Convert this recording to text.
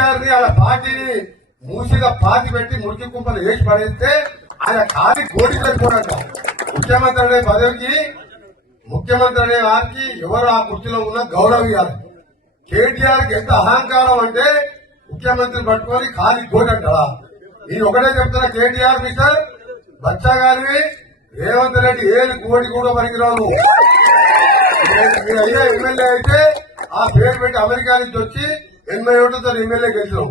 కేసీఆర్ ని అలా పార్టీని మూసిగా పాతి పెట్టి మురికి కుంపలు వేసి పడేస్తే ఆయన ఖాళీ కోటి పెట్టుకోడంట. ముఖ్యమంత్రి అనే పదవికి ముఖ్యమంత్రి అనే వారికి ఎవరు ఆ కుర్చీలో ఉన్న గౌరవం ఇవ్వాలి. కేటీఆర్ కి ఎంత అహంకారం అంటే ముఖ్యమంత్రి పట్టుకొని ఖాళీ కోటి అంటారా? నేను ఒకటే చెప్తున్నా, కేటీఆర్ మిస్టర్ బచ్చా గారిని రేవంత్ రెడ్డి ఏది కోటి కూడా పనికిరావు. మీరు అయ్యా ఎమ్మెల్యే అయితే ఆ పేరు పెట్టి అమెరికా నుంచి వచ్చి 80 ఓట్లతో ఎమ్మెల్యే గెలిచినాం.